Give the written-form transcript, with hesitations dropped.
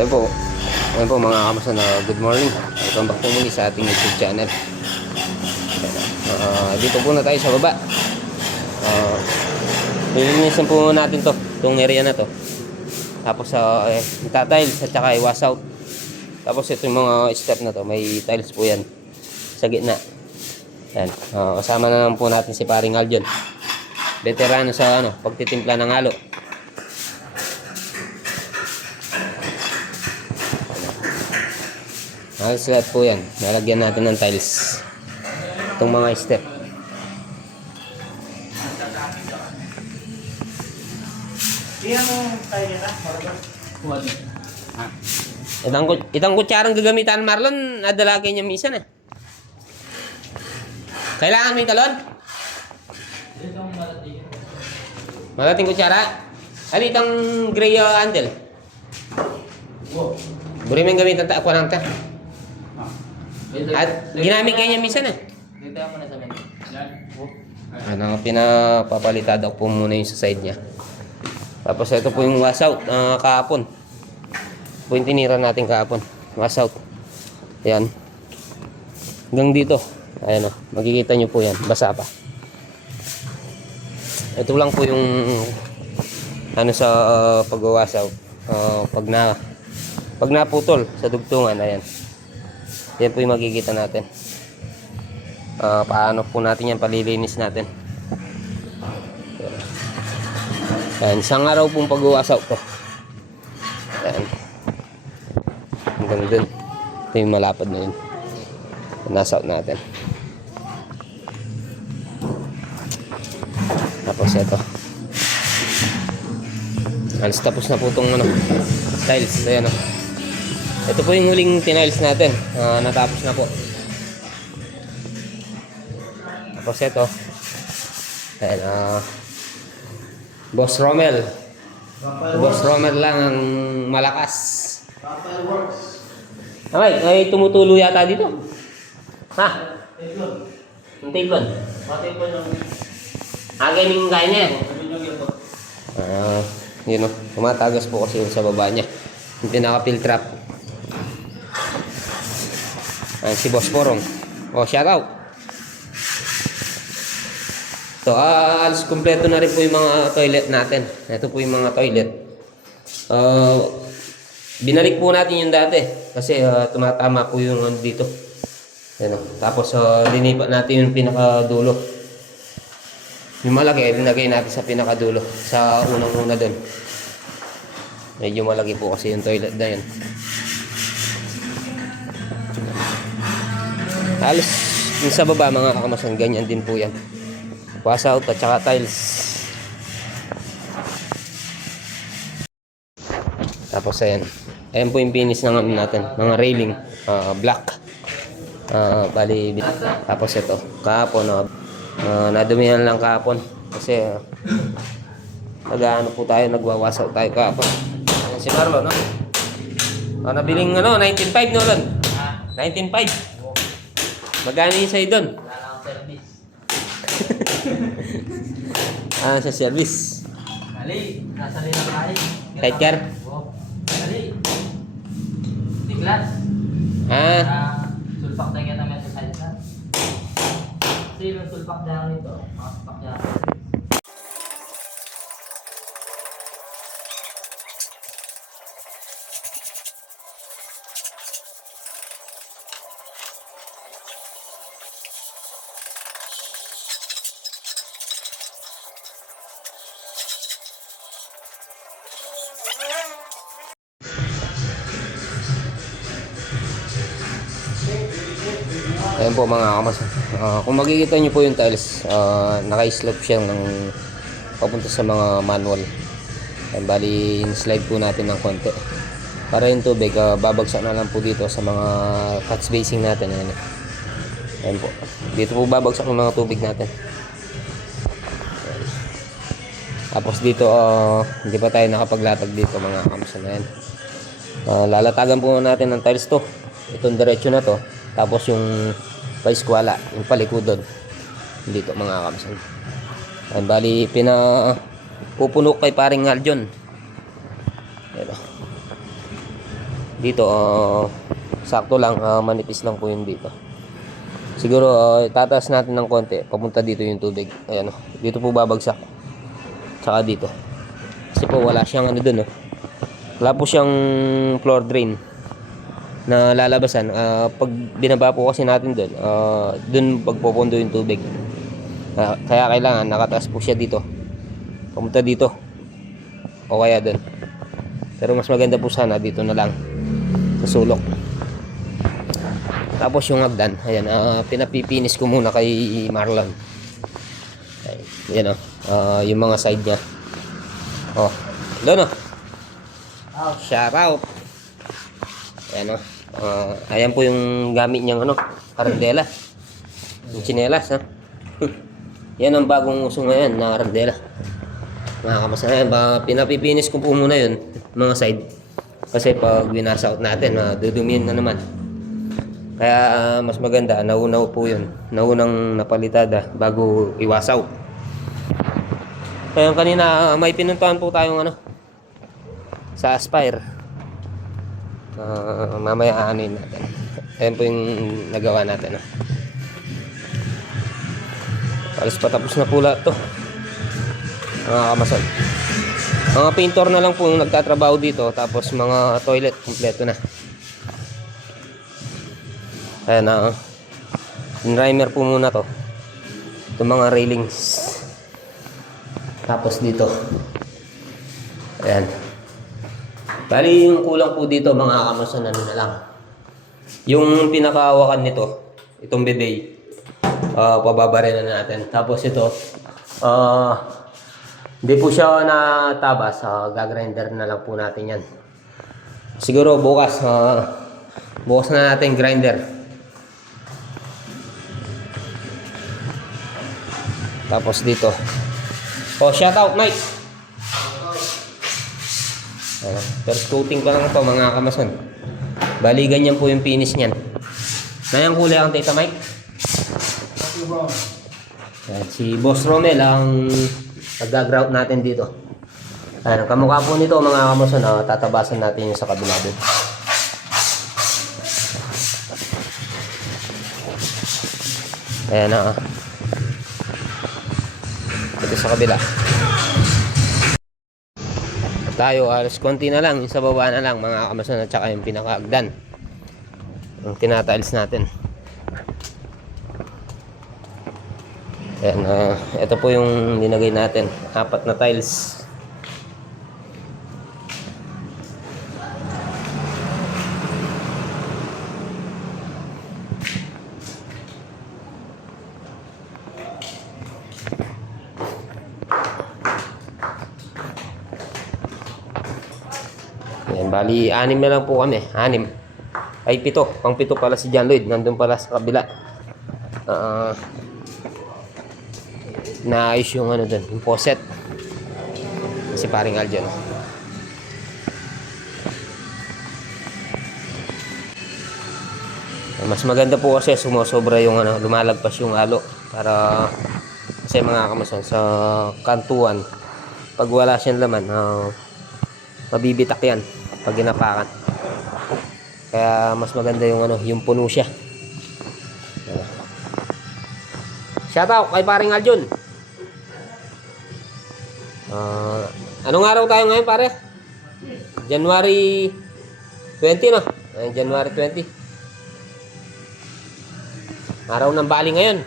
Ayun po. Ayun po mga kamusta na good morning. Welcome back po muli sa ating YouTube channel. Dito po na tayo sa baba. Nilinisan po natin to, itong area na to. Tapos tiles at saka i-wash out. Tapos ito yung mga step na to, may tiles po yan sa gitna. Yan. Kasama na naman po natin si Paring Aljon. Veterano sa pagtitimpla ng halo. Halos lahat po yan. Nalagyan natin ng tiles. Itong mga step. Itang kutsarang gagamitan, Marlon, nadalagay niya minsan eh. Kailangan mo yung talon? Malating kutsara? Ano itang gray handle? Buri mo yung gamitan ako lang ta. At ginamit kayo niya minsan eh. Dito mo na sa menu. Pinapapalitad ako po muna yung sa side niya. Tapos ito po yung wash out kahapon. Po yung tinira natin kahapon. Wash out. Ayan. Hanggang dito. Ayan o. Makikita nyo po yan. Basa pa. Ito lang po yung sa pag-wash out. Pag naputol sa dugtungan. Ayan. Yan po yung makikita natin. Paano po natin yan palilinis natin. Ayan, isang araw pong pag-wash out to. Ayan. Hanggang dun. Ito yung malapad na yun. Wash out natin. Tapos ito. Alas tapos na po itong tiles. Ayan o. Ito po yung huling tiniles natin. Natapos na po. Tapos ito. Ayan, Boss Romel. Boss Romel lang ang malakas. Ay, tumutulo yata dito. Ha? Ang tapeon. Ganyan kaya niya. Yun o. Tumatagas po kasi yun sa baba niya. Yung pinaka-filtrap. Si Boss Porong. Shout out. So, alas kompleto na rin po yung mga toilet natin. Ito po yung mga toilet. Binalik po natin yung dati. Kasi tumatama po yung dito. Yan, tapos, linipat natin yung pinakadulo. Yung malaki, linagay natin sa pinakadulo. Sa unang-una doon. Medyo malaki po kasi yung toilet na yan. Halos yung sa baba mga kakamasan, ganyan din po yan. Wash out at saka tiles. Tapos ayan. Ayan po yung finish ng natin. Mga railing. Black. Bali. Tapos ito. Kahapon. Nadumihan lang kahapon. Kasi nag-ano po tayo. Nagwa-wash out tayo kahapon. Ayan si Marlon. Nabiling 19.5 Nolan. 19.5. Magkano yung sa'yo doon? Wala lang ang service. Sa service. Dali, nasa rin ang kain. Sidecar? Dali. Tiklas. Sulpak tayo kita naman sa sidecar. Kasi yung sulpak dahil nito, makasulpak niya. Ayan po mga kamas. Kung makikita nyo po yung tiles, naka-slope siya ng papunta sa mga manual. Ayan, bali, slide po natin ng konti. Para yung tubig, babagsak na lang po dito sa mga catch basing natin. Ayan, ayan po. Dito po babagsak yung mga tubig natin. Ayan. Tapos dito, hindi pa tayo nakapaglatag dito mga kamas na yan. Lalatagan po natin ng tiles to. Itong diretso na to. Tapos yung paiskwala, yung palikudon dito mga kamsan. Ayan, bali pupuno kay Paring Aljon. Ayan. dito, sakto lang, manipis lang po yun dito. Siguro, tataas natin ng konti, papunta dito yung tubig. Ayan, dito po babagsak. Tsaka dito. Kasi po, wala siyang ano dun, wala po siyang floor drain na lalabasan. Pag binaba po kasi natin dun, dun pagpupundo yung tubig. Kaya kailangan nakataas po siya dito. Papunta dito. O kaya dun. Pero mas maganda po sana dito na lang. Sa sulok. Tapos yung hagdan, ayan, pinapipinis ko muna kay Marlon. Ayan, yung mga side niya. Oh, doon, shout out. Ayan, ayan po yung gamit niyang arandela. Yung tsinelas, yan ang bagong uso ngayon na arandela. Mga kamasan, pinapipinis ko po muna yun, mga side. Kasi pag winasa out natin, dudumihan na naman. Kaya mas maganda, naunaw po yun. Naunang napalitada bago iwasaw. Kaya kanina may pinuntahan po tayong sa Aspire. Mamaya anin natin. Ayan po yung nagawa natin. Alas patapos na po lahat to. Mga kamasan. Mga painter na lang po yung nagtatrabaho dito. Tapos mga toilet, kompleto na. Ayan, primer po muna to. Itong mga railings. Tapos dito. Ayan. Bali yung kulang po dito mga kamason, na lang. Yung pinakahawakan nito, itong bidet, pababarin na natin. Tapos ito, hindi po siya natabas. Gagrinder na lang po natin yan. Siguro bukas, bukas na natin grinder. Tapos dito. Shout out, Mike. First coating ko lang ito mga kamason. Bali ganyan po yung finish niyan. Nayang kulay ang Tita Mike. Ayan, si Boss Romel ang nag-grout natin dito. Ayan, kamukha po nito mga kamason. Tatabasan natin yung sa kabila doon. Ayan, ito sa kabila. Tayo, alas konti na lang, yung sa baba na lang mga kamason, at saka yung pinakaagdan yung tinatiles natin. Ayan, ito po yung linagay natin, 4 na tiles. Ayan, bali 6 na lang po kami. 6 ay 7. Pang 7 pala si John Lloyd. Nandun pala sa kabila. Naayos yung dun, yung faucet. Si paring Aljon. Mas maganda po kasi sumosobra yung lumalagpas yung halo. Para kasi mga kamason sa kantuan, pag wala siyang laman, mabibitak yan pag ginapakan. Kaya mas maganda yung yung puno siya. Shout out kay paring Aljon. Anong araw tayo ngayon, pare? January 20, no? January 20. Araw ng bali ngayon.